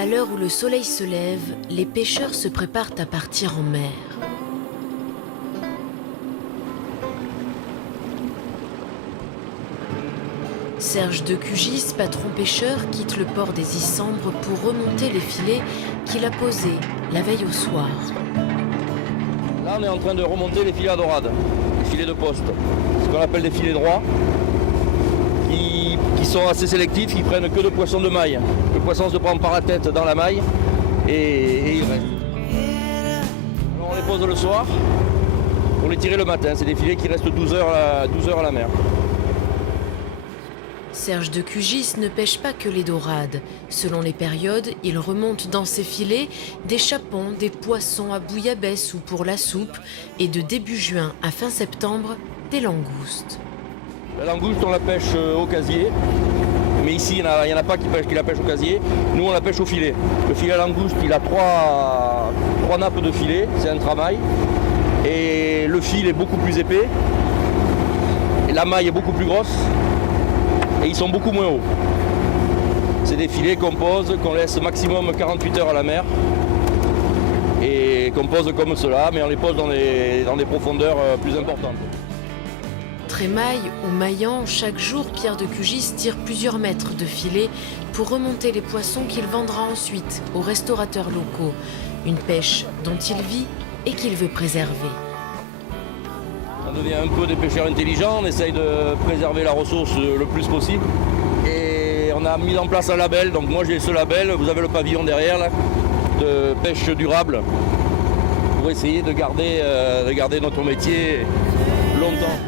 À l'heure où le soleil se lève, les pêcheurs se préparent à partir en mer. Serge de Cugis, patron pêcheur, quitte le port des Issambres pour remonter les filets qu'il a posés la veille au soir. Là, on est en train de remonter les filets à dorade, les filets de poste, ce qu'on appelle des filets droits, qui sont assez sélectifs, qui prennent que de poissons de maille. Le poisson se prend par la tête dans la maille et il reste. Alors on les pose le soir pour les tirer le matin. C'est des filets qui restent 12 heures à la mer. Serge de Cugis ne pêche pas que les dorades. Selon les périodes, il remonte dans ses filets des chapons, des poissons à bouillabaisse ou pour la soupe, et de début juin à fin septembre, des langoustes. La langouste, on la pêche au casier, mais ici, il n'y en a pas qui la pêchent au casier. Nous, on la pêche au filet. Le filet à langouste, il a trois nappes de filet, c'est un tramail, et le fil est beaucoup plus épais, et la maille est beaucoup plus grosse, et ils sont beaucoup moins hauts. C'est des filets qu'on pose, qu'on laisse maximum 48 heures à la mer, et qu'on pose comme cela, mais on les pose dans des profondeurs plus importantes. Trémaille ou maillant, chaque jour, Pierre de Cugis tire plusieurs mètres de filet pour remonter les poissons qu'il vendra ensuite aux restaurateurs locaux. Une pêche dont il vit et qu'il veut préserver. On devient un peu des pêcheurs intelligents, on essaye de préserver la ressource le plus possible. Et on a mis en place un label, donc moi j'ai ce label, vous avez le pavillon derrière là, de pêche durable, pour essayer de garder notre métier longtemps.